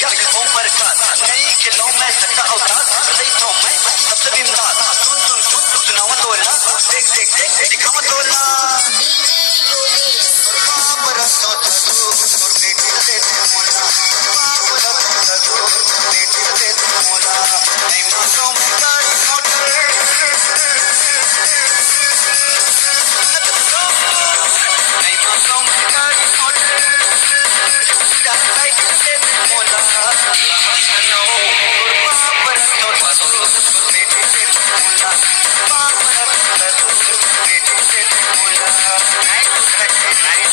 यक ओम प्रकाश नहीं खिलो मैं सच्चा अवतार सही तो मैं सबसे बिंदास सुन सुन सुन सुनावा तोला देख देख देख दिखावा तोला बाप रस्तो तू और बेटी दे मोला बाप रस्तो तू बेटी दे मोला नहीं मानो मैं गाड़ी मोटर नहीं मानो मैं गाड़ी मोटर साइकिल दे मोला लाहनो और बाप रस्तो तू बेटी दे मोला बाप रस्तो तू बेटी दे मोला नहीं दूसरा नहीं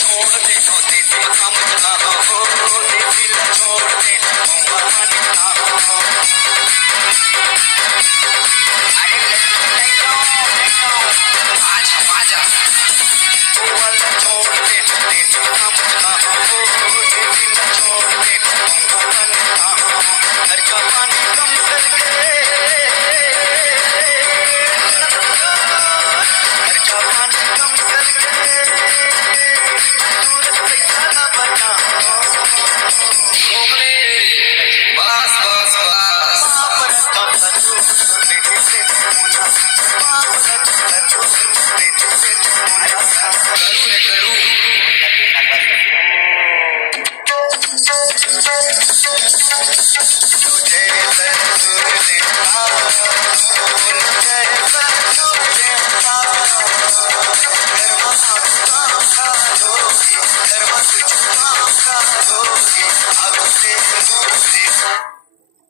छोड़ दे तो तेरे काम ना हो दिल छोड़ दे तो मन ना हो अरे नहीं जाओ आजा आजा वाला छोड़ दे तो तेरे काम ना हो दिल छोड़ दे तो मन ना हो घर का पानी कम करके घर का पानी कम करके बस बस बस करू रे करू